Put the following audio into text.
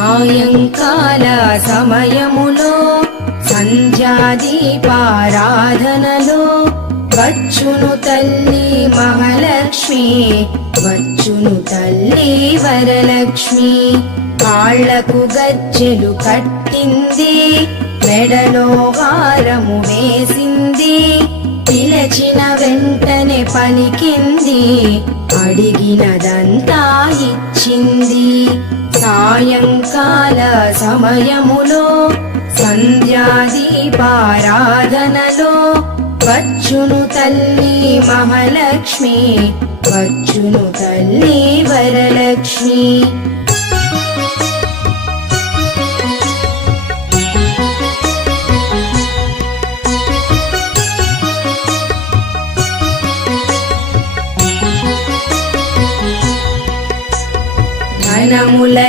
సాయంకాల సమయములో సంధ్యాదీపారాధనలో వచ్చును తల్లి మహాలక్ష్మి, వచ్చును తల్లి వరలక్ష్మి. కాళ్లకు గజ్జెలు కట్టింది, మెడలో హారము వేసింది, పిలచిన వెంటనే పలికింది, అడిగినదంతా ఇచ్చింది. సాయంకాల సమయములో సంధ్యాదీపారాధనలో వచ్చును తల్లి మహాలక్ష్మి, వచ్చును తల్లి వరలక్ష్మి. ధనముల